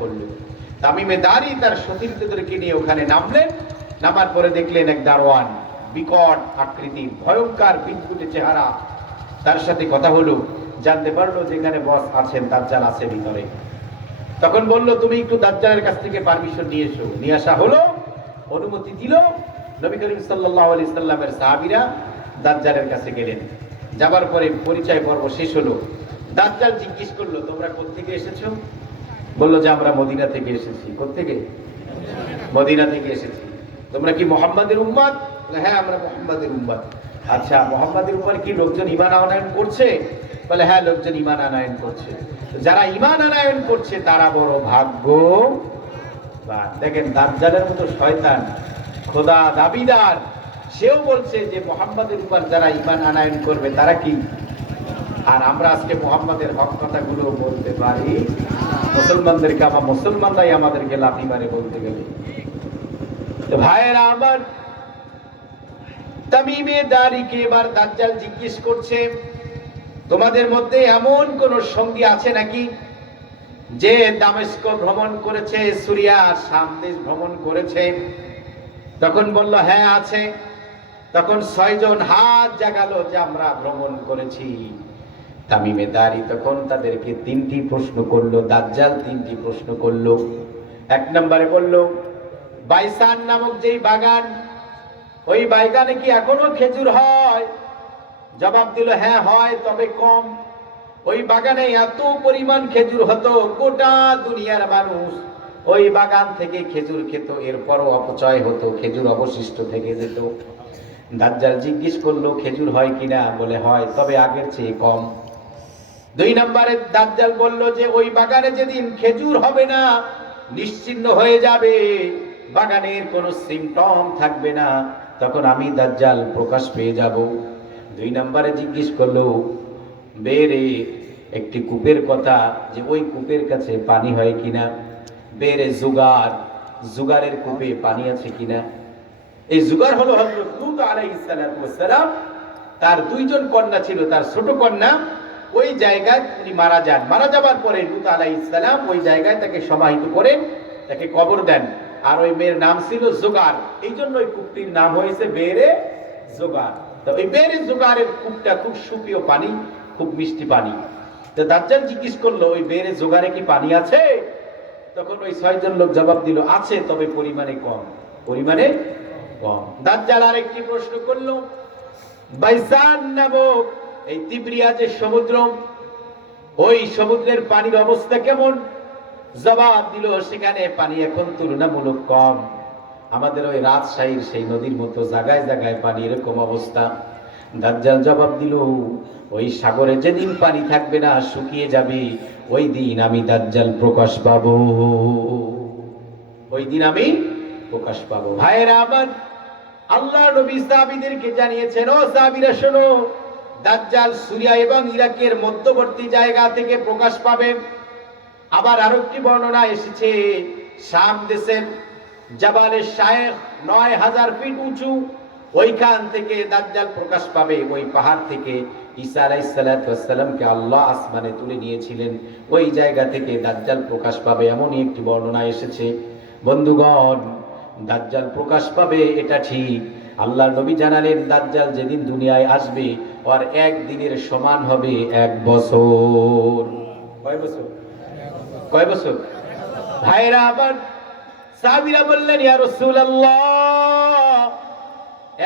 করলো। তামিমে দারি তার সতীর্থদেরকে নিয়ে ওখানে নামলেন। নামার পরে দেখলেন এক দারোয়ান, বিকট আকৃতির, ভয়ঙ্কর বিদ্যুতের চেহারা। তার সাথে কথা হলো, জানতে পারলো যেখানে বস আছেন, দাজ্জাল আছে ভিতরে। তখন বলল, তুমি একটু দাজ্জালের কাছ থেকে পারমিশন নিয়ে এসো। নিয়ে আসা হলো, অনুমতি দিল। নবী করিম সাল্লাল্লাহু আলাইহি সাল্লামের সাহাবীরা দাজ্জালের কাছে গেলেন। যাবার পরে পরিচয় পর্ব শেষ হলো। দাজ্জাল জিজ্ঞেস করলো, তোমরা কোত্থেকে এসেছো? বললো যে আমরা মদিনা থেকে এসেছি। কোত্থেকে? মদিনা থেকে এসেছি। তোমরা কি মুহাম্মাদের উম্মত? হ্যাঁ, আমরা মুহাম্মাদের উম্মত। আচ্ছা, মুহাম্মাদের উপর কি লোকজন ঈমান আনয়ন করছে? বলে হ্যাঁ, লোকজন ঈমান আনয়ন করছে। যারা ঈমান আনয়ন করছে তারা বড় ভাগ্যবান। দেখেন, দাজ্জালের মতো শয়তান, খোদা দাবিদার, সেও বলছে যে মুহাম্মাদের উপর যারা ঈমান আনয়ন করবে তারা কি। আর আমরা আজকে মুহাম্মাদের হক কথাগুলো বলতে পারি, মুসলমানদেরকে আমার মুসলমানরাই আমাদেরকে লাথি মারে বলতে গেলে। তো ভাইয়েরা আমার, তামিমে দারিকে এবার দাজ্জাল জিজ্ঞেস করছে, তোমাদের মধ্যে এমন কোন সঙ্গী আছে নাকি যে দামেস্ক ভ্রমণ করেছে, সিরিয়া শাম দেশ ভ্রমণ করেছে? তখন বলল হ্যাঁ আছে। তখন 6 জন হাত জাগালো যে আমরা ভ্রমণ করেছি। তামিমে দারি তখন তাদেরকে 3টি প্রশ্ন করলো। দাজ্জাল 3টি প্রশ্ন করলো। 1 নম্বরে বলল, বাইসান নামক যেই বাগান, ওই বাগানে কি এখনো খেজুর হয়? জবাব দিল হ্যাঁ হয়, তবে কম। ওই বাগানে এত পরিমাণ খেজুর হতো, গোটা দুনিয়ার মানুষ ওই বাগান থেকে খেজুর খেত, এরপরও অপচয় হতো, খেজুর অবশিষ্ট থেকে যেত। দাজ্জাল জিজ্ঞেস করলো খেজুর হয় কিনা? বলে হয়, তবে আগের চেয়ে কম। 2 নম্বরে দাজ্জাল বলল যে ওই বাগানে যেদিন খেজুর হবে না, নিশ্চিহ্ন হয়ে যাবে, বাগানের কোনো সিমটম থাকবে না, তখন আমি দাজ্জাল প্রকাশ পেয়ে যাব। 2 নম্বরে জিজ্ঞেস করলো বেরে একটি কূপের কথা, যে ওই কূপের কাছে পানি হয় কিনা। বেরে জুগার, জুগারের কূপে পানি আছে কিনা। এই জুগার হলো হযরত লূত আলাইহিস সালাতু ওয়াস সালাম। তার 2 জন কন্যা ছিল। তার ছোট কন্যা ওই জায়গায় তিনি মারা যান। মারা যাবার পরে লূত আলাইহিস সালাম ওই জায়গায় তাকে সমাহিত করে তাকে কবর দেন। আর ওই মেয়ের নাম ছিল জুগার। এই জন্য ওই কূপটির নাম হয়েছে বেরে জুগার। তো এই বেরে জুগারের কূপটা খুব সুপেয় পানি, খুব মিষ্টি পানি। তো দাজ্জাল জিজ্ঞেস করলো ওই বেরে জুগারে কি পানি আছে? তখন ওই 6 জন লোক জবাব দিল আছে, তবে পরিমাণে কম। পরিমাণে কম। দাজ্জাল আরেকটি প্রশ্ন করলো, বাইসান নামক এই তিব্রিয়া যে সমুদ্র, ওই সমুদ্রের পানির অবস্থা কেমন? জবাব দিল সেখানে পানি এখন তুলনামূলক কম, আমাদের ওই রাজশাহীর সেই নদীর মতো জায়গায় জায়গায় পানি, এরকম অবস্থা। দাজ্জাল জবাব দিল ওই সাগরে যেদিন পানি থাকবে না, শুকিয়ে যাবে, ওই দিন আমি দাজ্জাল প্রকাশ পাবো। ওই দিন আমি প্রকাশ পাবো। ভাইয়েরা আমার, আল্লাহ নবী সাহাবীদেরকে জানিয়েছেন, ও সাহাবীরা শোনো, দাজ্জাল সিরিয়া এবং ইরাকের মধ্যবর্তী জায়গা থেকে প্রকাশ পাবে। আবার আরেকটি বর্ণনা এসেছে, শাম দেশের জাবালে শায়েখ 9000 ফিট উঁচু, ওইখান থেকে দাজ্জাল প্রকাশ পাবে। ওই পাহাড় থেকে ঈসা আলাইহিস সালাতু ওয়াস সালামকে আল্লাহ আসমানে তুলে নিয়েছিলেন, ওই জায়গা থেকে দাজ্জাল প্রকাশ পাবে, এমনই একটি বর্ণনা এসেছে। বন্ধুগণ, দাজ্জাল প্রকাশ পাবে এটা ঠিক। আল্লাহর নবী জানালেন দাজ্জাল যেদিন দুনিয়ায় আসবে, আর এক দিনের সমান হবে 1 বছর। কয় বছর? কয় বছর? ভাইরা আবার, সাহাবীরা বললেন ইয়া রাসূলুল্লাহ,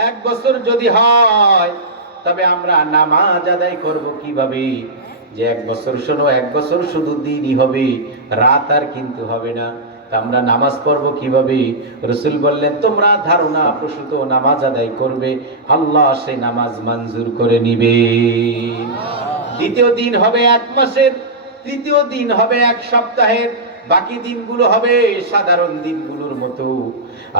1 বছর যদি হয় তবে আমরা নামাজ আদায় করব কিভাবে? যে 1 বছর, শোনো, 1 বছর শুধু দিনই হবে, রাত আর কিন্তু হবে না, আমরা নামাজ পড়ব কিভাবে? রাসূল বললেন তোমরা ধারণা প্রসূত নামাজ আদায় করবে, আল্লাহ সেই নামাজ মঞ্জুর করে নিবে। দ্বিতীয় দিন হবে 1 মাসের, তৃতীয় দিন হবে 1 সপ্তাহের, বাকি দিনগুলো হবে সাধারণ দিনগুলোর মতো।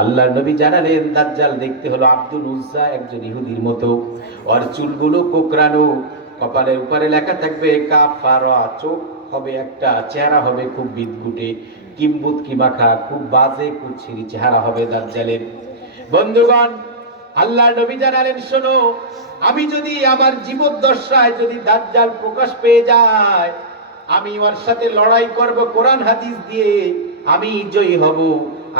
আল্লাহর নবী জানালেন দাজ্জাল দেখতে হলো আব্দুল উজ্জা, একজন ইহুদির মতো। ওর চুলগুলো কোকড়ানো, কপালের উপরে লেখা থাকবে কাফারা, চোখ হবে একটা, চেহারা হবে খুব বিদঘুটে, কিম্বুত কি মাখা, খুব বাজে কুচ্ছিরি চেহারা হবে দাজ্জালের। বন্ধুগণ, আল্লাহর নবী জানালেন শোনো, আমি যদি আমার জীবদ্দশায় যদি দাজ্জাল প্রকাশ পেয়ে যায়, আমি ওর সাথে লড়াই করব কোরআন হাদিস দিয়ে, আমি জয়ী হব।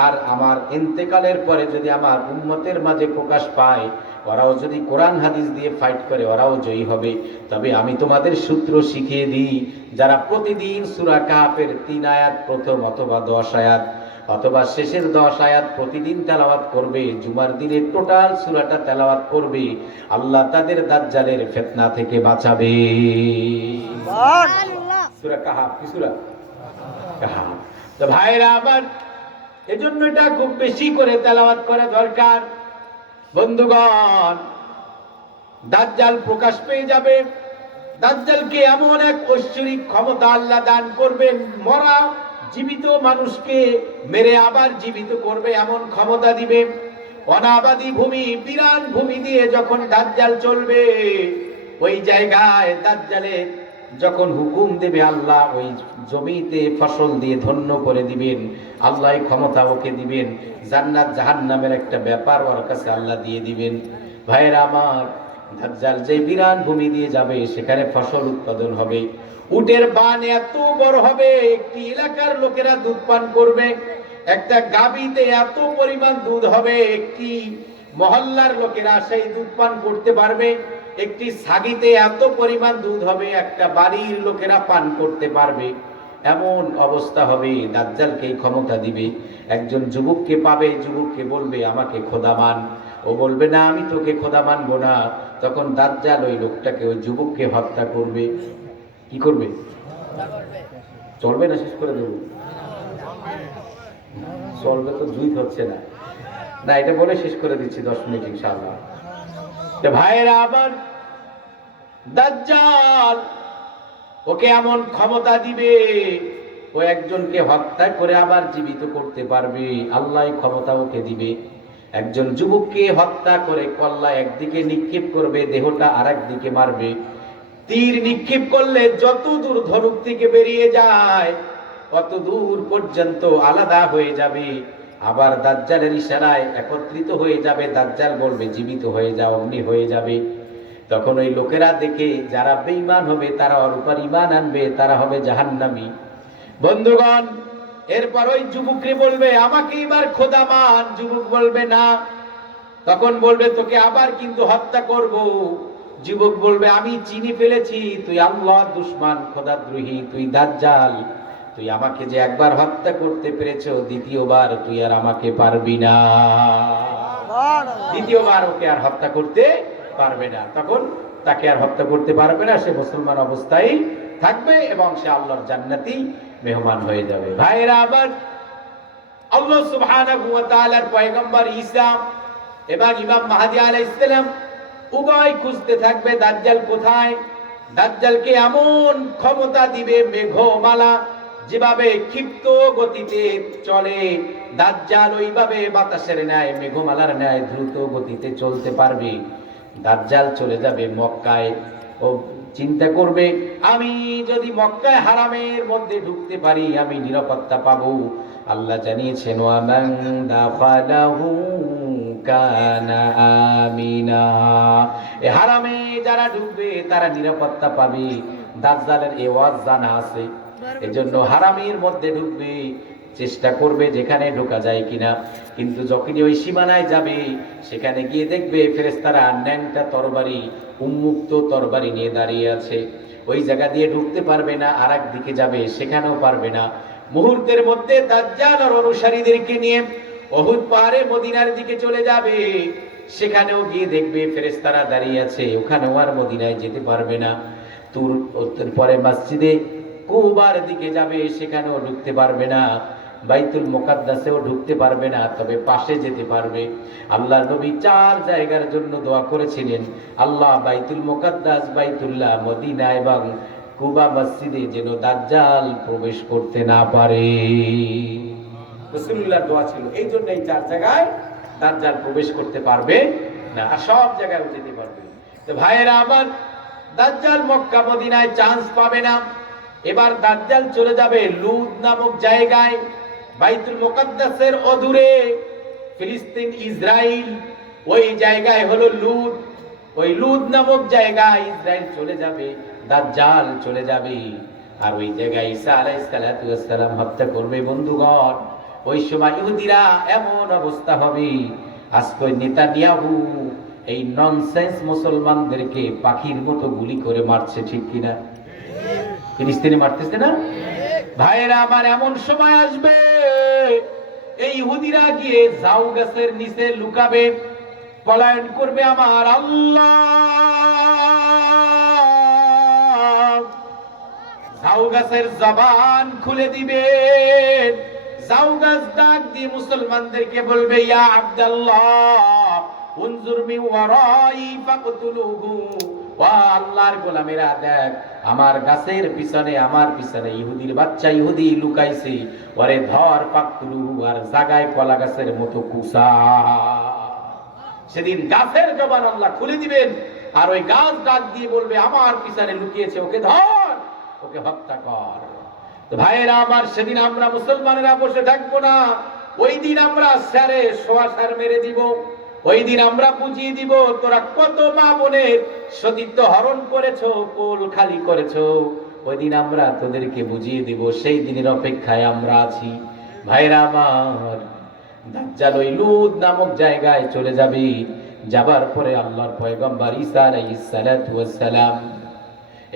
আর আমার ইন্তেকালের পরে যদি আমার উম্মতের মাঝে প্রকাশ পায়, ওরাও যদি কোরআন হাদিস দিয়ে ফাইট করে, ওরাও জয়ী হবে। তবে আমি তোমাদের সূত্র শিখিয়ে দিই, যারা প্রতিদিন সূরা কাহফের 3 আয়াত প্রথম অথবা 10 আয়াত অথবা শেষের 10 আয়াত প্রতিদিন তেলাওয়াত করবে, জুমার দিনে টোটাল সূরাটা তেলাওয়াত করবে, আল্লাহ তাদের দাজ্জালের ফিতনা থেকে বাঁচাবে। সুবহানাল্লাহ। সূরা কাহফ কি সূরা? কাহফ। তো ভাইরা আমার, এজন্য এটা খুব বেশি করে তেলাওয়াত করা দরকার। বন্ধুগণ, দাজ্জাল প্রকাশ পেয়ে যাবে। দাজ্জালকে এমন এক ঐশ্বরিক ক্ষমতা আল্লাহ দান করবেন, মরা জীবিত মানুষকে মেরে আবার জীবিত করবে এমন ক্ষমতা দিবে। অনাবাদী ভূমি, বিরান ভূমি দিয়ে যখন দাজ্জাল চলবে, ওই জায়গায় দাজ্জালে যখন হুকুম দেবে আল্লাহ, ওই জমিতে ফসল দিয়ে ধন্য করে দিবেন। আল্লাহ ক্ষমতা ওকে দিবেন, জান্নাত জাহান্নামের একটা ব্যাপার ওর কাছে আল্লাহ দিয়ে দিবেন। ভাইরা আমার, দাজ্জাল যে বিরান ভূমি দিয়ে যাবে, সেখানে ফসল উৎপাদন হবে। উটের বান এত বড় হবে, একটি এলাকার লোকেরা দুধ পান করবে। একটা গাভীতে এত পরিমাণ দুধ হবে, একটি মহল্লার লোকেরা সেই দুধ পান করতে পারবে। একটি ছাগিতে এত পরিমাণ দুধ হবে, একটা বাড়ির লোকেরা পান করতে পারবে। এমন অবস্থা হবে, দাজ্জালকে ক্ষমতা দিবে। একজন যুবককে পাবে, যুবককে বলবে আমাকে খোদা মান। ও বলবে না, আমি তোকে খোদা মানবো না। তখন দাজ্জাল ওই লোকটাকে, ওই যুবককে হত্যা করবে। কি করবে? চলবে না, শেষ করে দেবো। চলবে তো, জুই হচ্ছে না। না, এটা বলে শেষ করে দিচ্ছি, 10 মিনিট ইনশাআল্লাহ। ভাইয়েরা আবার, দাজ্জাল ওকে এমন ক্ষমতা দিবে, ও একজনকে হত্যা করে আবার জীবিত করতে পারবে। আল্লাহ ক্ষমতা ওকে দিবে। একজন যুবককে হত্যা করে কল্লা একদিকে নিক্ষেপ করবে, দেহটা আরেক দিকে মারবে। তীর নিক্ষেপ করলে যত দূর ধনুক থেকে বেরিয়ে যায়, অত দূর পর্যন্ত আলাদা হয়ে যাবে। আবার দাজ্জালের ইশারায় একত্রিত হয়ে যাবে। দাজ্জাল বলবে জীবিত হয়ে যাও, অমনি হয়ে যাবে। তখন ওই লোকেরা দেখে, যারা বেঈমান হবে তারা ওর উপর ঈমান আনবে, তারা হবে জাহান্নামী। বন্ধুগণ, এরপর ওই যুবককে বলবে আমাকে এবার খোদা মান। যুবক বলবে না। তখন বলবে তোকে আবার কিন্তু হত্যা করব। যুবক বলবে আমি চিনি ফেলেছি, তুই আল্লাহর দুশমন, খোদাদ্রোহী, তুই দাজ্জাল। তুই আমাকে যে একবার হত্যা করতে পেরেছো, দ্বিতীয়বার তুই আর আমাকে পারবি না। দ্বিতীয়বার ওকে আর হত্যা করতে পারবে না। তখন তাকে আর হত্যা করতে পারবে না, সে মুসলমান অবস্থায় থাকবে এবং সে আল্লাহর জান্নাতি মেহমান হয়ে যাবে। ভাইরা আবার, আল্লাহ সুবহানাহু ওয়া তাআলার পয়গম্বর ঈসা এবং ইমাম মাহদী আলাইহিস সালাম উভয় খুঁজতে থাকবে দাজ্জাল কোথায়। দাজ্জালকে এমন ক্ষমতা দিবে, মেঘমালা যেভাবে ক্ষিপ্ত গতিতে চলে, দাজ্জাল ওইভাবে বাতাসের ন্যায়, মেঘমালার ন্যায় দ্রুত গতিতে চলতে পারবে। দাজ্জাল চলে যাবে মক্কায়। ও চিন্তা করবে আমি যদি মক্কায় হারামের মধ্যে ঢুকতে পারি, আমি নিরাপত্তা পাবো। আল্লাহ জানিয়েছেন ওয়ামান দাখালাহু কানা আমিনা, এই হারামে যারা ঢুকবে তারা নিরাপত্তা পাবে। দাজ্জালের এই ওয়াজ জানা আছে, এজন্য হারামের মধ্যে ঢুকবে, চেষ্টা করবে যেখানে ঢোকা যায় কিনা। কিন্তু যখনই ওই সীমানায় যাবে, সেখানে গিয়ে দেখবে ফেরেশতারা ন্যাংটা তরবারি, উন্মুক্ত তরবারি নিয়ে দাঁড়িয়ে আছে। ওই জায়গা দিয়ে ঢুকতে পারবে না। আর এক দিকে যাবে, সেখানেও পারবে না। মুহূর্তের মধ্যে দাজ্জাল আর অনুসারীদেরকে নিয়ে উহুদ পাহাড়ে মদিনার দিকে চলে যাবে। সেখানেও গিয়ে দেখবে ফেরেশতারা দাঁড়িয়ে আছে, ওখানেও আর মদিনায় যেতে পারবে না। তুর পরে মসজিদে কুবার দিকে যাবে, সেখানেও ঢুকতে পারবে না। বাইতুল মুকাদ্দাসেও ঢুকতে পারবে না, তবে পাশে যেতে পারবে। আল্লাহর নবী 4 জায়গার জন্য দোয়া করেছিলেন, আল্লাহ বাইতুল মুকাদ্দাস, বাইতুল্লাহ, মদিনা এবং কুবা মসজিদে যেন দাজ্জাল প্রবেশ করতে না পারে। রাসূলুল্লাহর দোয়া ছিল, এই জন্য এই 4 জায়গায় দাজ্জাল প্রবেশ করতে পারবে না, আর সব জায়গায় যেতে পারবে। তো ভাইয়েরা আমার, দাজ্জাল মক্কা মদিনায় চান্স পাবে না। এবার দাজ্জাল চলে যাবে লুদ নামক জায়গায়, বাইতুল মুকাদ্দাসের অদূরে, ফিলিস্তিন, ইসরাইল, ওই জায়গায় হলো লুদ। ওই লুদ নামক জায়গায় ইসরাইল চলে যাবে, দাজ্জাল চলে যাবে। আর ওই জায়গায় ঈসা আলাইহিস সালাতু ওয়াস সালাম হত্যা করবে। বন্ধুগণ, ওই সময় ইহুদিরা এমন অবস্থা হবে, আজকে নেতানিয়াহু এই ননসেন্স মুসলমানদেরকে পাখির মতো গুলি করে মারছে, ঠিক কিনা? ফিলিস্তিনে মারতেছে না? ভাইরা আমার, এমন সময় আসবে এই ইহুদিরা গিয়ে জাউ গাছের নিচে লুকাবে, পলায়ন করবে। আমার আল্লাহ জাউ গাছের জবান খুলে দিবে। জাউ গাছ ডাক দিয়ে মুসলমানদেরকে বলবে, ইয়া আব্দুল্লাহ উনজুর মিন ওয়ারাই ফাকতুলুহু। ওয়া আল্লাহর গোলামেরা, দেখ আমার গাছের পিছনে, আমার পিছনে ইহুদির বাচ্চা ইহুদি লুকাইছে, ওরে ধর, ফাকতুলুহু, আর জাগায় কলা গাছের মতো কুসা। সেদিন গাছের জবান আল্লাহ খুলে দিবেন, আর ওই গাছ ডাক দিয়ে বলবে, আমার পিছনে লুকিয়েছে, ওকে ধর, ওকে হত্যা কর। তো ভাইয়েরা আমার, সেদিন আমরা মুসলমানেরা বসে থাকবো না। ওই দিন আমরা স্যারে সোয়াশার মেরে দিব। ওই দিন আমরা বুঝিয়ে দিব, তোরা কত মা বোনের সতীত্ব হরণ করেছো, কোল খালি করেছো। ওই দিন আমরা তোদেরকে বুঝিয়ে দিব। সেই দিনের অপেক্ষায় আমরা আছি। ভাইরা আমার, দাজ্জাল ওই লুদ নামক জায়গায় চলে যাবে। যাবার পরে আল্লাহর পয়গম্বর ঈসা আলাইহিস সালাতু ওয়াস সালাম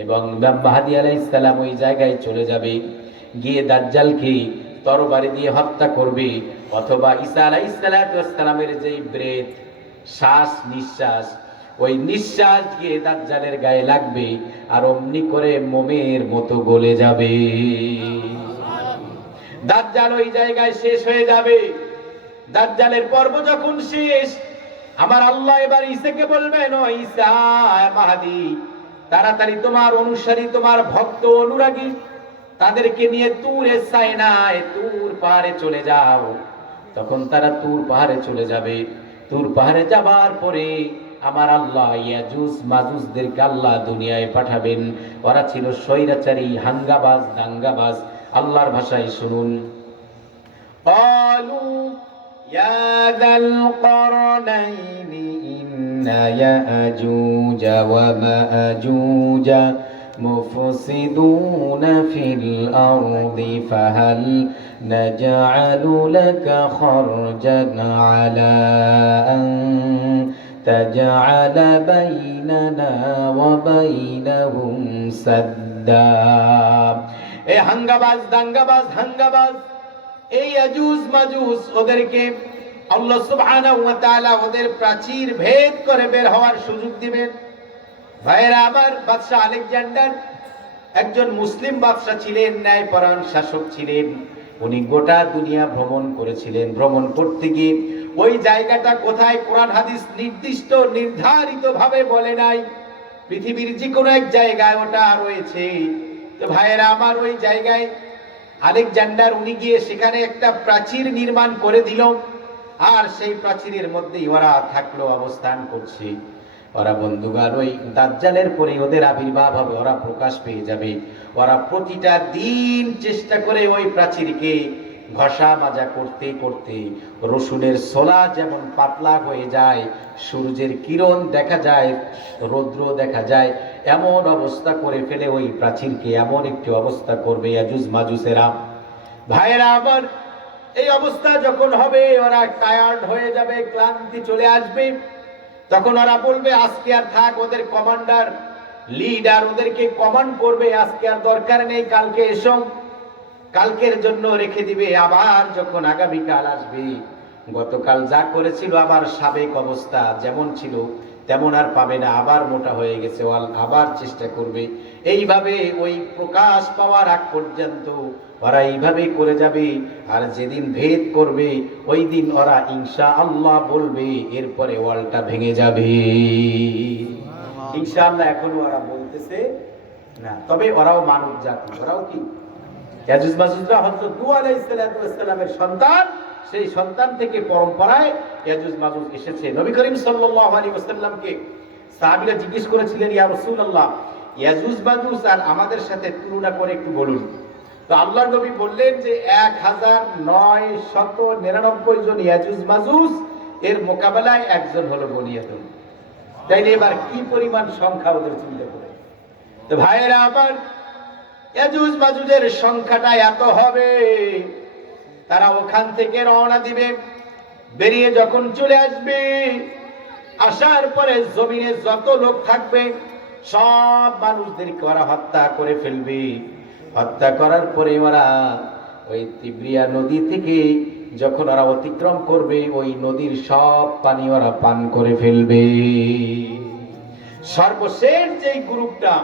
এবং ইমাম মাহদী আলাইহিস সালাম ওই জায়গায় চলে যাবে, গিয়ে দাজ্জালকে তরবারি দিয়ে হত্যা করবে। অথবা ঈসা আলাইহিস সালাতু ওয়াস সালামের যেই ব্রেথ, শ্বাস নিঃশ্বাস, ওই নিঃশ্বাস গিয়ে দাজ্জালের গায়ে লাগবে, আর অমনি করে মোমের মতো গলে যাবে। দাজ্জাল ওই জায়গায় শেষ হয়ে যাবে। দাজ্জালের পর্ব যখন শেষ, আমার আল্লাহ এবার ঈসাকে বলবেন, ও ঈসা মাহদী, তাড়াতাড়ি তোমার অনুসারী, তোমার ভক্ত অনুরাগী, তাদেরকে নিয়ে তুরে সাইনায়, তুর পাহাড়ে চলে যাও। তখন তারা তুর পাহাড়ে চলে যাবে। তুর পাহাড়ে যাবার পরে আমার আল্লাহ ইয়াজুজ মাজুজদেরকে আল্লাহ দুনিয়ায় পাঠাবেন। ওরা ছিল স্বৈরাচারী, হাঙ্গাবাজ, দাঙ্গাবাজ। আল্লাহর ভাষায় শুনুন, ক্বালু ইয়া যাল করনাইনি ইন্না ইয়াজুজ ওয়া মাজুজ মুফসিদুনা ফিল আরদি ফাহাল নাজআলু লাকা খরজান আলা আন তাজআলা বাইনানা ওয়া বাইনাহুম সাদ্দা। এই হাঙ্গাবাজ, দাঙ্গাবাজ, হাঙ্গাবাজ, এই ইয়াজুজ মাজুজ, ওদেরকে আল্লাহ সুবহানাহু ওয়া তাআলা ওদের প্রাচীর ভেদ করে বের হওয়ার সুযোগ দিবেন। ভাইরা আমার, বাদশা আলেকজান্ডার একজন মুসলিম বাদশা ছিলেন, ন্যায়পরায়ণ শাসক ছিলেন। উনি গোটা দুনিয়া ভ্রমণ করেছিলেন। ভ্রমণ করতে গিয়ে ওই জায়গাটা কোথায় কোরআন হাদিস নির্দিষ্ট নির্ধারিত ভাবে বলে নাই। পৃথিবীর যে কোনো এক জায়গায় ওটা রয়েছে। তো ভাইয়েরা আমার, ওই জায়গায় আলেকজান্ডার উনি গিয়ে সেখানে একটা প্রাচীর নির্মাণ করে দিল। আর সেই প্রাচীরের মধ্যেই ওরা থাকলো, অবস্থান করছে। ওরা বন্ধুগণ, ওই দাজ্জালের পরে ওদের আবির্ভাব হবে, ওরা প্রকাশ পেয়ে যাবে। ওরা প্রতিটা দিন চেষ্টা করে ওই প্রাচীরকে ঘষা মাজা করতে করতে রসুনের ছোলা যেমন পাতলা হয়ে যায়, সূর্যের কিরণ দেখা যায়, রৌদ্র দেখা যায়, এমন অবস্থা করে ফেলে ওই প্রাচীরকে। এমন একটি অবস্থা করবে ইয়াজুজ মাজুসেরা। ভাইয়েরা আমার, এই অবস্থা যখন হবে, ওরা টায়ার্ড হয়ে যাবে, ক্লান্তি চলে আসবে। তখন ওরা বলবে, আজকে আর থাক, ওদের কমান্ডার, লিডার ওদেরকে কমান্ড করবে, আজকে আর দরকার নেই, কালকে এসো। কালকের জন্য রেখে দিবে। আবার যখন আগামীকাল আসবে, গতকাল যা করেছিল আবার সাবেক অবস্থা যেমন ছিল তেমন আর পাবে না, আবার মোটা হয়ে গেছে, আবার চেষ্টা করবে। এইভাবে ওই প্রকাশ পাওয়ার আগ পর্যন্ত ওরা এইভাবে করে যাবে। আর যেদিন ভেদ করবে, ওই দিন ওরা ইনশাআল্লাহ বলবে, এরপরে ওয়ালটা ভেঙে যাবে। ইনশাআল্লাহ এখনো ওরা বলতেছে না, তবে ওরাও মানব জাতি। ওরাও কি? ইয়াজুজ মাজুজরা হযরত নূহ আলাইহিস সালামের সন্তান। সেই সন্তান থেকে পরম্পরায় ইয়াজুজ মাজুজ এসেছে। নবী করিম সাল্লাল্লাহু আলাইহি ওয়াসাল্লামকে সাহাবীরা জিজ্ঞেস করেছিলেন, ইয়া রাসূলুল্লাহ, ইয়াজুজ মাজুজ আর আমাদের সাথে তুলনা করে একটু বলুন। তো আল্লাহর নবী বললেন যে 1999 জন ইয়াজুজ মাজুজ, এর মোকাবেলায় একজন হলো বনী আদম। তাইলে এবার কি পরিমাণ সংখ্যা ওদের চিন্তা করে। তো ভাইয়েরা আমার, ইয়াজুজ মাজুজের সংখ্যাটা এত হবে, তারা ওখান থেকে রওনা দিবে, বেরিয়ে যখন চলে আসবে, আসার পরে জমিনে যত লোক থাকবে সব মানুষদেরকে ওরা হত্যা করে ফেলবে। হত্যা করার পরে ওরা ওই তিব্রিয়া নদী থেকে যখন ওরা অতিক্রম করবে, ওই নদীর সব পানি ওরা পান করে ফেলবে। সর্বশেষ যেই গ্রুপটা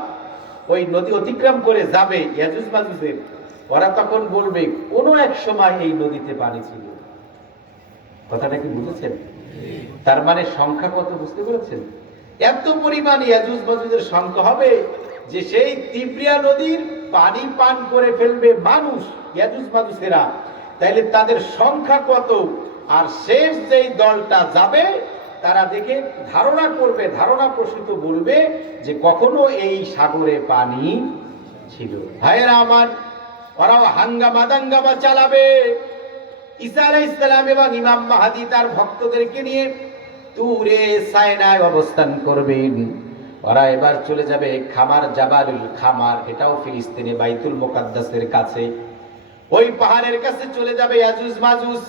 ওই নদী অতিক্রম করে যাবে ইয়াজুজ মাজুজের, ওরা তখন বলবে কোনো এক সময় এই নদীতে পানি ছিল। কথাটা কি বুঝেছেন? তার মানে সংখ্যা কত বুঝতে পেরেছেন? এত পরিমাণ ইয়াজুজ মাজুজের সংখ্যা হবে যে সেই তিব্রিয়া নদীর পানি পান করে ফেলবে মানুষ, ইয়াজুজ মাজুজেরা। তাইলে তাদের সংখ্যা কত? আর শেষ যেই দলটা যাবে তারা দেখে ধারণা করবে, ধারণা প্রসূত বলবে যে কখনো এই সাগরে পানি ছিল। ভাইয়েরা আমার, ওরাও হাঙ্গামা দাঙ্গামা চালাবে। ঈসা আলাইহিস সালাম এবং ইমাম মাহদী তার ভক্তদেরকে নিয়ে তুরে সায়নায় অবস্থান করবেন। ওরা এবার চলে যাবে খামার, জাবালুল খামার, এটাও ফিলিস্তিনে বাইতুল মুকাদ্দাসের কাছে। ওই পাহাড়ের কাছে চলে যাবে ইয়াজুজ মাজুজ।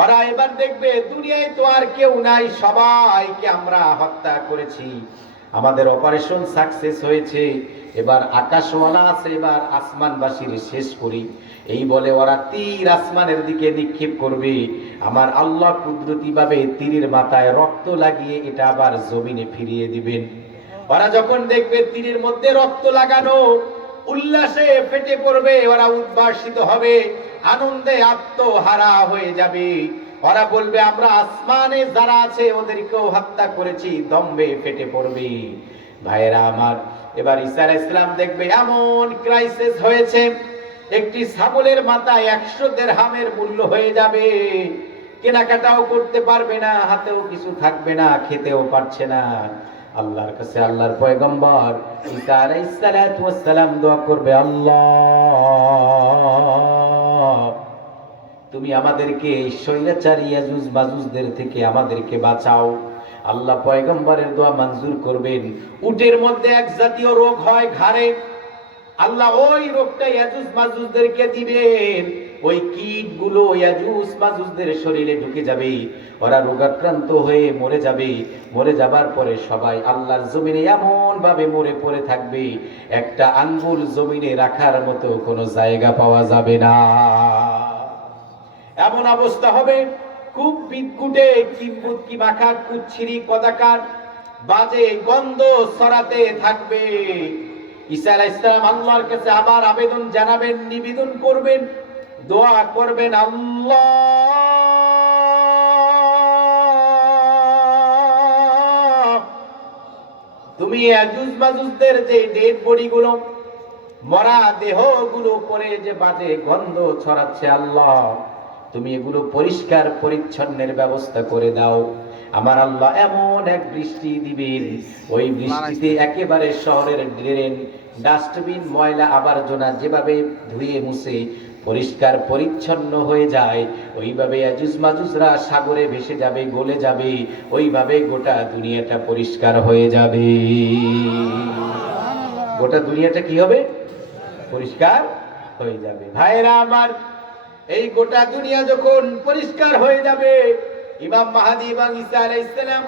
ওরা এবার দেখবে দুনিয়ায় তো আর কেউ নাই, সবাইকে আমরা হত্যা করেছি, আমাদের অপারেশন সাকসেস হয়েছে, এবার আকাশওয়ালা আছে, এবার আসমানবাসীর শেষ করি। এই বলে ওরা তীর আসমানের দিকে নিক্ষেপ করবে। আমার আল্লাহ কুদরতি ভাবে তীরের মাথায় রক্ত লাগিয়ে এটা আবার জমিনে ফিরিয়ে দিবেন। ওরা যখন দেখবে তীরের মধ্যে রক্ত লাগানো, উল্লাসে ফেটে পড়বে, ওরা উদ্ভাসিত হবে, আনন্দে আত্মহারা হয়ে যাবে। ওরা বলবে আমরা আসমানে যারা আছে ওদেরকেও হত্যা করেছি, দম্বে ফেটে পড়বে। ভাইয়েরা আমার, এবার ঈসা আলাইহিস সালাম দেখবে এমন ক্রাইসিস হয়েছে, একটি ছাগলের মাথায় 100 দিরহামের মূল্য হয়ে যাবে, কেনাকাটাও করতে পারবে না, হাতেও কিছু থাকবে না, খেতেও পারছে না। আল্লাহর কাছে আল্লাহর পয়গম্বর ঈসা আলাইহিস সালাতু ওয়াস সালাম দোয়া করবে, আল্লাহ তুমি আমাদেরকে এই স্বৈরাচারী ইয়াজুজ মাজুজদের থেকে আমাদেরকে বাঁচাও। আল্লাহ পয়গম্বরের দোয়া মঞ্জুর করবেন। উটের মধ্যে এক জাতীয় রোগ হয় ঘাড়ে, আল্লাহ ওই রোগটা ইয়াজুজ মাজুজদেরকে দিবেন। ওই কীটগুলো ইয়াজুজ মাজুজদের শরীরে ঢুকে যাবে, ওরা রোগাক্রান্ত হয়ে মরে যাবে। মরে যাবার পরে সবাই আল্লাহর জমিনে এমন ভাবে মরে পড়ে থাকবে, একটা আঙ্গুল জমিনে রাখার মতো কোনো জায়গা পাওয়া যাবে না। এমন অবস্থা হবে, খুব বিদঘুটে কিম্বুদকি মাখা কুচ্ছিরি কদাকার বাজে গন্ধ ছড়াতে থাকবে। ঈসা আলাইহিস সালাম আল্লাহর কাছে আবার আবেদন জানাবেন, নিবেদন করবেন, দোয়া করবেন, আল্লাহ তুমি ইয়াজুজ মাজুজদের যে ডেড বডি গুলো, মরা দেহগুলো পরে যে বাজে গন্ধ ছড়াচ্ছে, আল্লাহ তুমি এগুলো পরিষ্কার পরিচ্ছন্নের ব্যবস্থা করে দাও। আমার আল্লাহ এমন এক বৃষ্টি দিবেন, ওই বৃষ্টিতে একেবারে শহরের ড্রেন, ডাস্টবিন, ময়লা আবর্জনা যেভাবে ধুয়ে মুছে পরিষ্কার পরিচ্ছন্ন হয়ে যায়, ওইভাবে ইয়াজুজ মাজুজরা সাগরে ভেসে যাবে, গলে যাবে, ওইভাবে গোটা দুনিয়াটা পরিষ্কার হয়ে যাবে। গোটা দুনিয়াটা কি হবে? পরিষ্কার হয়ে যাবে। ভাইরা আমার, এই গোটা দুনিয়া যখন পরিষ্কার হয়ে যাবে, ইমাম মাহদী এবং ঈসা আলাইহিস সালাম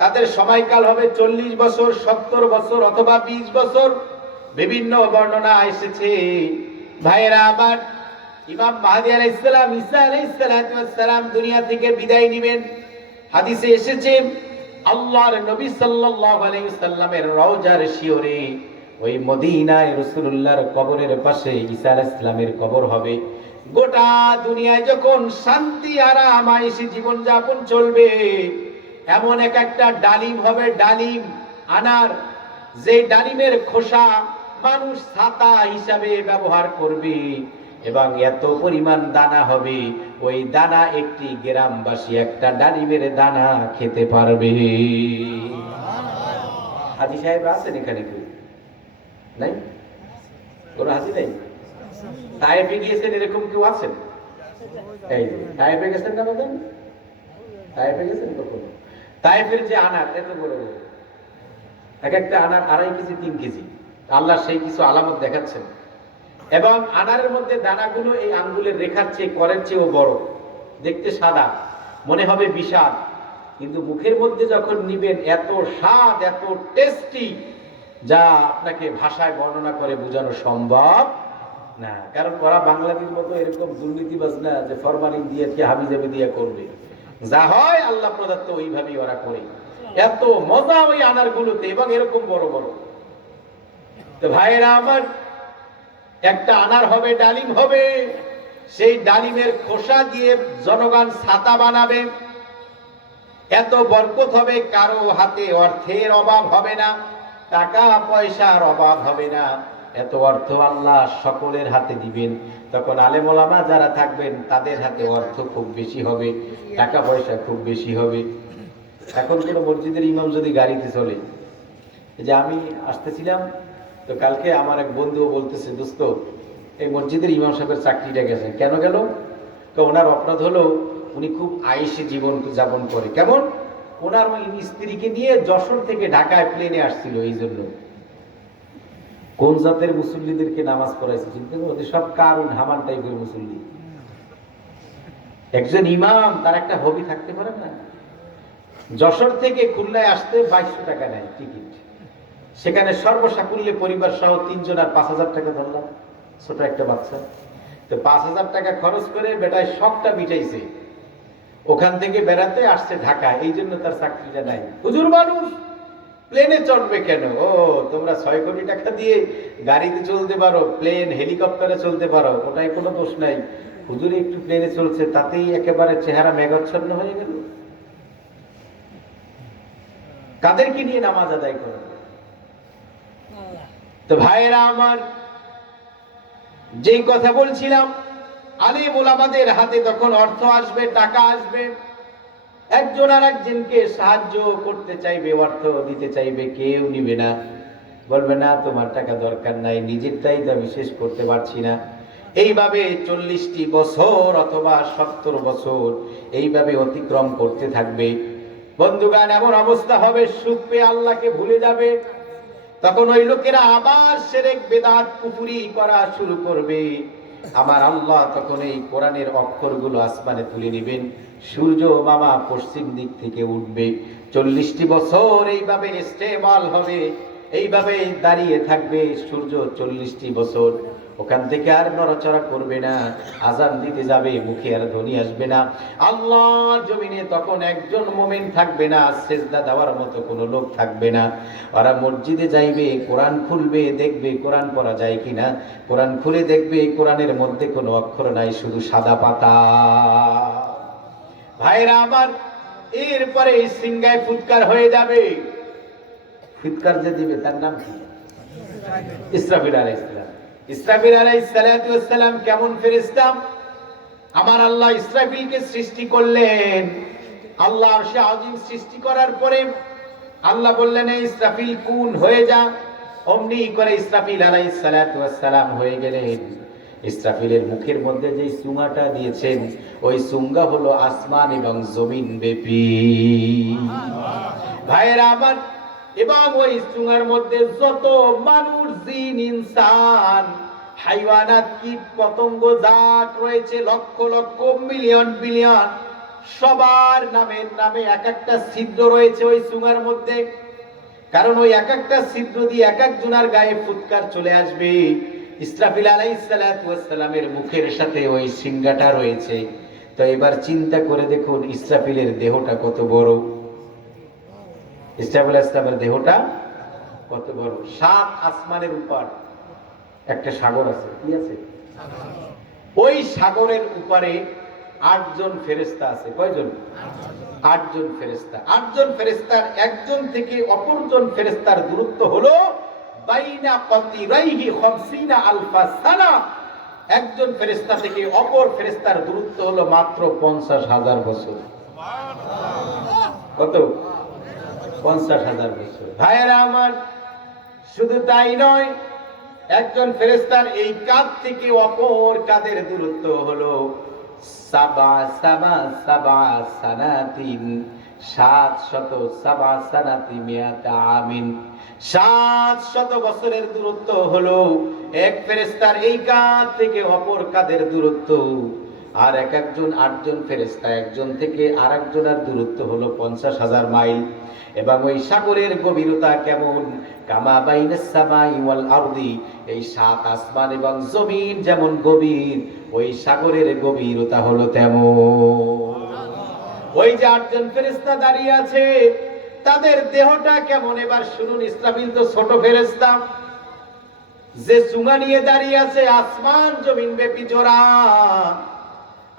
তাদের সময়কাল হবে 40 বছর, 70 বছর অথবা 20 বছর, বিভিন্ন বর্ণনা এসেছে। ভাইরা আমার, ইমাম মাহদী আলাইহিস সালাম, ঈসা আলাইহিস সালাম দুনিয়া থেকে বিদায় নেবেন। হাদিসে এসেছে আল্লাহর নবী সাল্লাল্লাহু আলাইহি ওয়াসাল্লামের রওজার শিয়রে ওই মদিনায় রাসূলুল্লাহর কবরের পাশে ঈসা আলাইহিস সালামের কবর হবে। গোটা দুনিয়ায় যখন শান্তি আরাম আয়েশি জীবন যাপন চলবে, এমন একটা ডালিম হবে, ডালিম আনার, যে ডালিমের খোসা মানুষ ছাতা হিসাবে ব্যবহার করবে, এবং এত পরিমাণ দানা হবে, ওই দানা একটি গ্রামবাসী একটা ডালিমের দানা খেতে পারবে। হাজী সাহেব আছেন এখানে? কেউ নাই? কোনো হাজী নাই? তায়েফে গিয়েছেন এরকম কেউ আছেন? এই তায়েফে গেছেন না? বলেন তায়েফে গেছেন কখনো? তায়েফের যে আনার এত বড় বড়, এক একটা আনার 2.5 কেজি 3 কেজি, আল্লাহ সেই কিছু আলামত দেখাচ্ছেন। এবং আনারের মধ্যে দানাগুলো এই আঙ্গুলের রেখার চেয়ে করের চেয়েও বড়, দেখতে সাদা, মনে হবে বিশাল, কিন্তু মুখের মধ্যে যখন নিবেন এত স্বাদ, এত টেস্টি, যা আপনাকে ভাষায় বর্ণনা করে বোঝানো সম্ভব না। কারণ ওরা বাংলাদেশের মতো এরকম দুর্নীতিবাজ না যে ফরমালিন দিয়ে কি হাবিজাবি দিয়ে করবে। যা হয় আল্লাহ প্রদত্ত ওইভাবেই ওরা করে। এত মজা ওই আনারগুলোতে, এবং এরকম বড় বড়। তো ভাইরা আমার, একটা আনার হবে, ডালিম হবে, সেই ডালিমের খোসা দিয়ে জনগণ ছাতা বানাবে। এত বরকত হবে, কারো হাতে অর্থের অভাব হবে না, টাকা পয়সার অভাব হবে না। এত অর্থ আল্লাহ সকলের হাতে দিবেন। তখন আলেম ওলামা যারা থাকবেন তাদের হাতে অর্থ খুব বেশি হবে, টাকা পয়সা খুব বেশি হবে। এখন কোন মসজিদের ইমাম যদি গাড়িতে চলে, যে আমি আসতেছিলাম তো কালকে আমার এক বন্ধুও বলতেছে, দোস্ত এই মসজিদের ইমাম সাহেবের চাকরিটা গেছে। কেন গেল? তো ওনার অপরাধ হলো উনি খুব আয়েশে জীবন যাপন করে। কেমন? ওনার স্ত্রীকে নিয়ে যশোর থেকে ঢাকায় প্লেনে আসছিল, এই জন্য। কোন জাতের মুসল্লিদেরকে নামাজ পড়াইছে চিন্তা করো, সব কারুন হামান টাইপের মুসল্লি। একজন ইমাম, তার একটা হবি থাকতে পারে না? যশোর থেকে খুলনায় আসতে 2200 টাকা নেয় টিকিট, সেখানে সর্বসাকুল্যে পরিবার সহ 3 জন আর 5000 টাকা ধরলাম, ছোট একটা বাচ্চা। তো 5000 টাকা খরচ করে বেটায় শখটা মিটাইছে, ওখান থেকে বেড়াতে আসছে ঢাকা, এই জন্য তার চাকরিটা নাই। হুজুর মানুষ প্লেনে চড়বে কেন? ও তোমরা 6 কোটি টাকা দিয়ে গাড়িতে চলতে পারো, প্লেন হেলিকপ্টারে চলতে পারো, ওটাই কোনো দোষ নাই। হুজুর একটু প্লেনে চলছে, তাতেই একেবারে চেহারা মেঘাচ্ছন্ন হয়ে গেল। কাদেরকে নিয়ে নামাজ আদায় করবে? তো ভাইরা আমার, যেই কথা বলছিলাম, আলেম ওলামাদের হাতে তখন অর্থ আসবে, টাকা আসবে, একজন আর একজনকে সাহায্য করতে চাইবে, অর্থ দিতে চাইবে, কেউ নিবে না, বলবে না তোমার টাকা দরকার নাই, নিজেরটাই তো আমি শেষ করতে পারছি না। এইভাবে 40টি বছর অথবা 70 বছর এইভাবে অতিক্রম করতে থাকবে। বন্ধুগান, এমন অবস্থা হবে সুখ পেয়ে আল্লাহকে ভুলে যাবে। তখন ওই লোকেরা আবার শিরক বেদাত কুফরি করা শুরু করবে। আমার আল্লাহ তখন এই কোরআনের অক্ষরগুলো আসমানে তুলে নেবেন, সূর্য মামা পশ্চিম দিক থেকে উঠবে। 40টি বছর এইভাবে স্টেবল হবে, এইভাবে দাঁড়িয়ে থাকবে সূর্য 40টি বছর। ওখান থেকে আর নড়াচড়া করবে না, আজান দিতে যাবে, মুখে আর ধ্বনি আসবে না। আল্লাহর জমিনে তখন একজন মুমিন থাকবে না, সেজদা দেওয়ার মতো কোনো লোক থাকবে না। ওরা মসজিদে যাইবে, কোরআন খুলবে, দেখবে কোরআন পড়া যায় কিনা। কোরআন খুলে দেখবে কোরআনের মধ্যে কোনো অক্ষর নাই, শুধু সাদা পাতা। ভাইরা আমার, এরপরে সিংহায় ফুৎকার হয়ে যাবে। ফুৎকার যে দিবে তার নাম কি? ইসরাফিল আলাইহিস সালাম। ইসরাফিল আলাইহিস সালাতু ওয়াস সালাম কেমন ফেরেশতা? আমার আল্লাহ ইসরাফিলকে সৃষ্টি করলেন। আল্লাহ আরশে আজিম সৃষ্টি করার পরে আল্লাহ বললেন, ইসরাফিল কুন হয়ে যা। অমনি করে ইসরাফিল আলাইহিস সালাতু ওয়াস সালাম হয়ে গেলেন। ইসরাফিলের মুখের মধ্যে যে সুঙ্গাটা দিয়েছেন, ওই সুঙ্গা হলো আসমান এবং জমিন ব্যাপী। ভাইরা আমার, এবং ওই সুঙ্গার মধ্যে যত মানুষ, জিন, ইনসান, হাইওয়ানাত, কীট পতঙ্গ জাত রয়েছে, লক্ষ লক্ষ, মিলিয়ন বিলিয়ন, সবার নামের নামে এক একটা ছিদ্র রয়েছে ওই সুঙ্গার মধ্যে। কারণ ওই এক একটা ছিদ্র দিয়ে এক একজনের গায়ে ফুৎকার চলে আসবে। ইসরাফিল আলাইহিস সালাতু ওয়াস সালামের মুখের সাথে ওই সিংহাটা রয়েছে। তো এবার চিন্তা করে দেখুন ইসরাফিলের দেহটা কত বড়। ইসরাফিল আলাইহিস সালামের দেহটা কত বড়। 7 আসমানের উপর একটা সাগর আছে। কি আছে? ওই সাগরের উপরে 8 জন ফেরেশতা আছে। কয়জন? 8 জন ফেরেশতা। 8 জন ফেরেশতার একজন থেকে অপরজন ফেরেশতার দূরত্ব হলো বাইনা কাতিরাইহি 50 আলফা সানা। একজন ফেরেশতা থেকে অপর ফেরেশতার দূরত্ব হলো মাত্র 50,000 বছর। কত? 50,000 বছর। ভাইয়েরা আমার, শুধু তাই নয়, একজন ফেরেশতার এই কাঁধ থেকে অপর কাঁধের দূরত্ব হলো সাবা সাবা সাবা সানাতিন 700 সানাতি মিয়াতা আমিন, 700 বছরের দূরত্ব হলো এক ফেরেশতার এই কাঁধ থেকে অপর কাঁধের দূরত্ব। আর একজন 8জন ফেরেশতা একজন থেকে আরেকজনের দূরত্ব হলো 50,000 মাইল। এবং ওই সাগরের গভীরতা কেমন? কামা বাইনাস সামাই ওয়াল আরদি, এই 7 আসমান এবং জমিন যেমন গভীর, ওই সাগরের গভীরতা হলো তেমন। ওই যে 8জন ফেরেশতা দাঁড়িয়ে আছে, তাদের দেহটা কেমন এবার শুনুন। ইসরাফিল তো ছোট ফেরেশতা, যে চুঙা নিয়ে দাঁড়িয়ে আছে আসমান জমিন ব্যাপী জোড়া।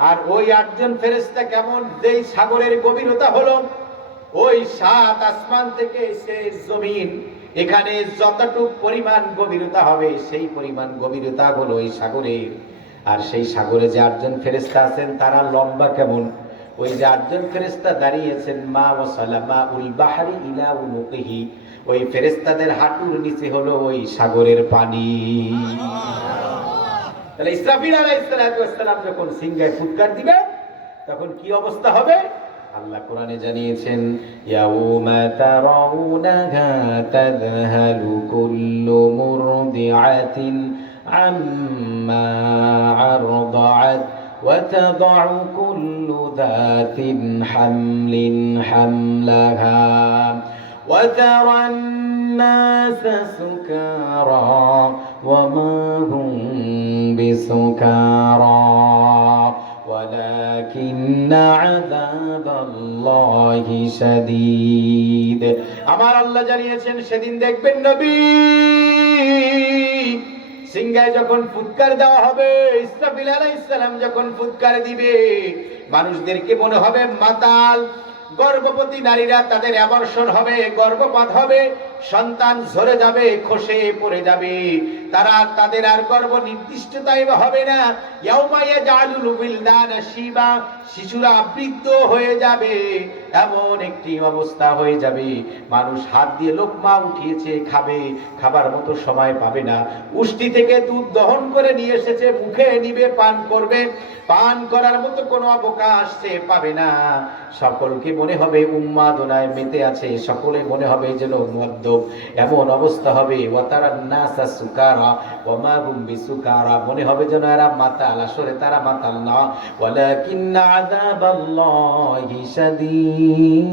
আর ওই 8জন ফেরেশতা কেমন? যেই সাগরের গভীরতা হলো ওই 7 আসমান থেকে সেই জমিন, এখানে যতটুক পরিমাণ গভীরতা হবে সেই পরিমাণ গভীরতা হলো ওই সাগরের। আর সেই সাগরে যে 8জন ফেরেশতা আছেন তারা লম্বা কেমন? ওই যে 8জন ফেরেশতা দাঁড়িয়েছেন, মা ওয়াসালা মাউল বাহরি ইলা উনুকিহি, ওই ফেরেশতাদের হাঁটুর নিচে হলো ওই সাগরের পানি। তাহলে ইসরাফিল আলাইহিস সালাম যখন সিংহায় ফুৎকার দিবেন তখন কি অবস্থা হবে? আল্লাহ কোরআনে জানিয়েছেন, ইয়াউমা তারাউনাহা তাযহালু কুল্লু মুরদিআতিন আম্মা আরদাআত ওয়া তাদউ কুল্লু যাতিন হামলিন হামলাহা ওয়া তারান নাসা সুকারা ওয়া মা হুম বিসুকারা ওয়ালাকিন্না আযাবাল্লাহি শাদীদ। আমার আল্লাহ জানিয়েছেন সেদিন দেখবেন নবী, সিংহায় যখন ফুৎকার দেওয়া হবে, ইসরাফিল আলাইহিস সালাম যখন ফুৎকার দিবে, মানুষদেরকে মনে হবে মাতাল। গর্ভবতী নারীরা তাদের অ্যাবর্শন হবে, গর্ভপাত হবে, সন্তান ঝরে যাবে, খসে পড়ে যাবে, তারা তাদের আর গর্ভ নির্দিষ্ট টাইমে হবে না। ইয়াউমা ইয়াজআলুল বিলদানা শিবা, শিশুরা বৃদ্ধ হয়ে যাবে, এমন একটি অবস্থা হয়ে যাবে। মানুষ হাত দিয়ে লোকমা উঠিয়েছে, খাবে, খাবার মতো সময় পাবে না। উষ্টি থেকে দুধ দহন করে নিয়ে এসেছে, মুখে নিবে, পান করবে, পান করার মতো কোনো অবকাশ সে পাবে না। সকলকে মনে হবে উন্মাদনায় মেতে আছে, সকলে মনে হবে যেন মদ্যপ, এমন অবস্থা হবে। ওয়াতারান নাসা সুকারা ওয়া মা হুম বিসুকারা, মনে হবে যেন এরা মাতাল, আসলে তারা মাতাল না। ওয়ালাকিন্না আযাবাল্লাহি শাদীদ,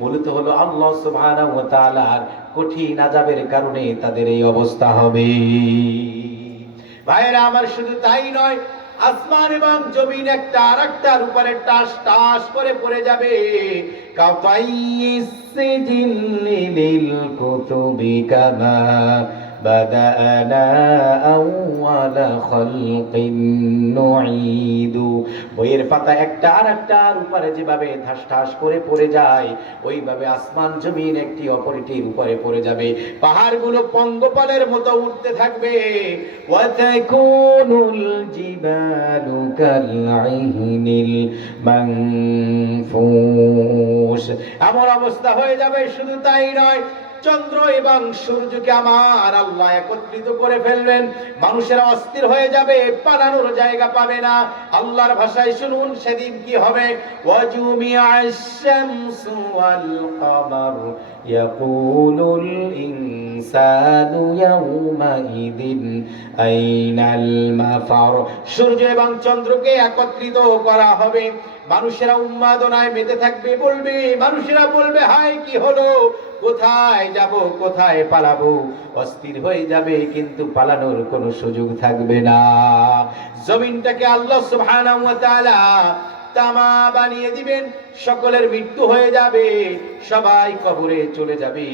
মূলত হলো আল্লাহ সুবহানাহু ওয়া তাআলার কঠিন আযাবের কারণে তাদের এই অবস্থা হবে। ভাইরা আমার, শুধু তাই নয়, আসমান এবং জমিন একটা আরেকটার উপরে টাস টাস করে পড়ে যাবে। কাতাইয়িস সিজিল্লিল কুতুবি কামা বাদানা আউয়ালা খালকিন নুঈদু, বইয়ের পাতা একটা আরেকটার উপরে যেভাবে ঠাস ঠাস করে পড়ে যায়, ওইভাবে আসমান জমিন একটি অপরটির উপরে পড়ে যাবে। পাহাড়গুলো পঙ্গপালের মতো উঠতে থাকবে। ওয়া তাকুনুল জিবালু কালঈহনিল মানফুস, এমন অবস্থা হয়ে যাবে। শুধু তাই নয়, চন্দ্র এবং সূর্যকে আমার আল্লাহ একত্রিত করে ফেলবেন। মানুষেরা অস্থির হয়ে যাবে, পালানোর জায়গা পাবে না। আল্লাহর ভাষায় শুনুন সেদিন কি হবে। ওয়াজুমিআশ শামসু ওয়াল কমার ইয়াকুলুল ইনসানু ইয়াউমাইদিন আইনাল মাফার, সূর্য এবং চন্দ্রকে একত্রিত করা হবে। মানুষেরা উন্মাদনায় মেতে থাকবে, বলবে, মানুষেরা বলবে, হায় কি হলো, কোথায় যাব, কোথায় পালাবো, অস্থির হয়ে যাবে, কিন্তু পালানোর কোনো সুযোগ থাকবে না। জমিনটাকে আল্লাহ সুবহানাহু ওয়া তাআলা তামা বানিয়ে দিবেন, সকলের মৃত্যু হয়ে যাবে, সবাই কবরে চলে যাবে,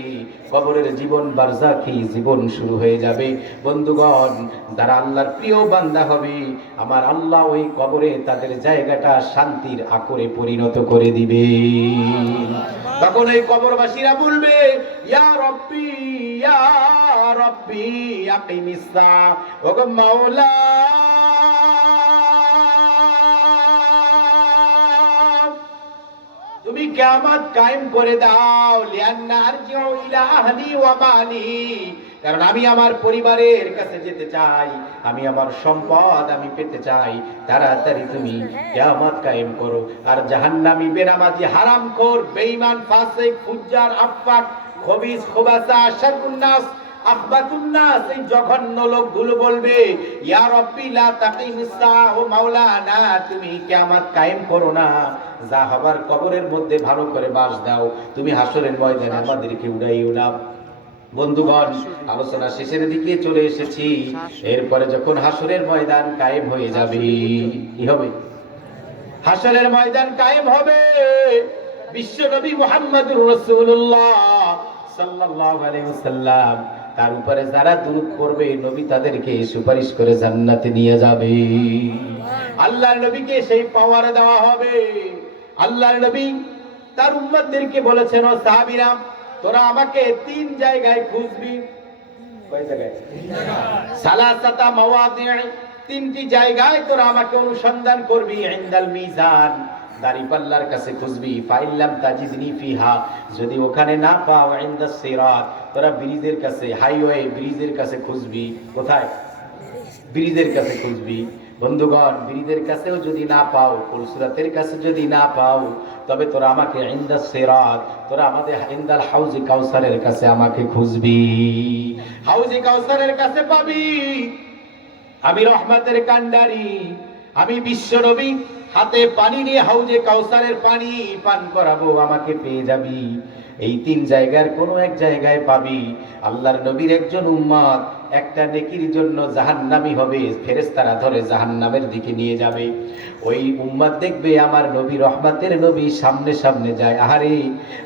কবরের জীবন বারজাখি জীবন শুরু হয়ে যাবে। বন্ধুগণ, যারা আল্লাহর প্রিয় বান্দা হবে, আমার আল্লাহ ওই কবরে তাদের জায়গাটা শান্তির আকরে পরিণত করে দিবে। তখন এই কবরবাসীরা বলবে, ইয়া রব্বি ইয়া রব্বি আকিমিস সাআ, ওগো মাওলা, তুমি কিয়ামত কায়েম করে দাও। লিআন্না আরজিউ ইলা আহলি ওয়া মালি, কারণ আমি আমার পরিবারের কাছে যেতে চাই, আমি আমার সম্পদ আমি পেতে চাই। তাড়াতাড়ি তুমি কিয়ামত কায়েম করো। আর জাহান্নামী, বেনামাজি, হারামখোর, বেঈমান, ফাসিক, ফুজ্জার, আফাক, খবিস, খুবাসা, শাররুন নাস, আখবাতুন নাস, এই জঘন্য লোকগুলো বলবে, ইয়া রাব্বি লা তাকিমিস সাআ, ও মাওলানা তুমি কিয়ামত কায়েম করো না, যা হবার কবরের মধ্যে ভালো করে বাস দাও, তুমি হাসরের ময়দানে আমাদেরকে উড়াইও না। বন্ধুগণ, আলোচনা শেষের দিকে চলে এসেছি। এরপরে যখন হাসরের ময়দান কায়েম হয়ে যাবে, কি হবে? হাসরের ময়দান কায়েম হবে, বিশ্ব নবী মুহাম্মদুর রাসূলুল্লাহ সাল্লাল্লাহু আলাইহি ওয়াসাল্লাম, তার উপরে যারা দুরূদ পড়বে নবী তাদেরকে সুপারিশ করে জান্নাতে নিয়ে যাবে। আল্লাহর নবীকে সেই পাওয়ার দেওয়া হবে। আল্লাহর নবী তার উম্মতদেরকে বলেছেন, ও সাহাবীরা, তোরা আমাকে 3 জায়গায় খুঁজবি। কয় জায়গায়? সালাসাতা মাওয়াদি', 3টি জায়গায় তোরা আমাকে অনুসন্ধান করবি। ইনদাল মিজান, দাঁড়িপাল্লার কাছে খুঁজবি। ফাইল্লাম তাজিদনি ফিহা, যদি ওখানে না পাও, ইনদাস সিরাত, তোরা ব্রিজের কাছে, হাইওয়ে ব্রিজের কাছে খুঁজবি। কোথায়? ব্রিজের কাছে খুঁজবি। বন্ধুগণ, ব্রিজের কাছেও যদি না পাও, পুলসিরাতের কাছে যদি না পাও, তবে তোরা আমাকে ইনদাস সিরাত, তোরা আমাদের ইনদাল হাউজে কাউসারের কাছে আমাকে খুঁজবি। হাউজে কাউসারের কাছে পাবি। আমি রহমতের কান্ডারি, আমি বিশ্ব নবী, হাতে পানি নিয়ে হাউজে কাউসারের পানি পান করাবো, আমাকে পেয়ে যাবি। এই 3 জায়গার কোন এক জায়গায় পাবি। আল্লাহর নবীর একজন উম্মত একটা নেকির জন্য জাহান্নামী হবে, ফেরেশতারা ধরে জাহান্নামের দিকে নিয়ে যাবে। ওই উম্মত দেখবে আমার নবী, রহমতের নবী সামনে সামনে যায়। আহারে,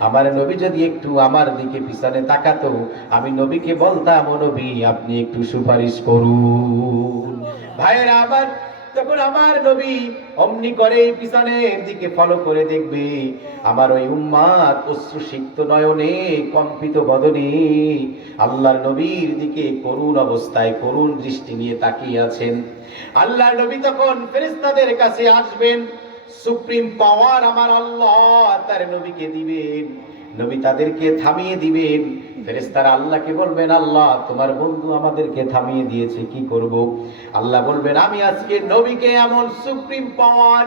আমার নবী যদি একটু আমার দিকে পিছনে তাকাতো, আমি নবীকে বলতাম, ও নবী আপনি একটু সুপারিশ করুন। ভাইয়েরা আমার, তখন আমার নবী অমনি করে পিছনের দিকে ফলো করে দেখবে আমার ওই উম্মত অশ্রুসিক্ত নয়নে, কম্পিত বদনে আল্লাহর নবীর দিকে করুণ অবস্থায়, করুণ দৃষ্টি নিয়ে তাকিয়ে আছেন। আল্লাহর নবী তখন ফেরেশতাদের কাছে আসবেন, সুপ্রিম পাওয়ার আমার আল্লাহ তার নবীকে দিবেন। নবী তাদেরকে থামিয়ে দিবেন। ফেরেশতারা আল্লাহকে বলবেন, আল্লাহ তোমার বন্ধু আমাদেরকে থামিয়ে দিয়েছে, কি করব? আল্লাহ বলবেন, আমি আজকে নবীকে এমন সুপ্রিম পাওয়ার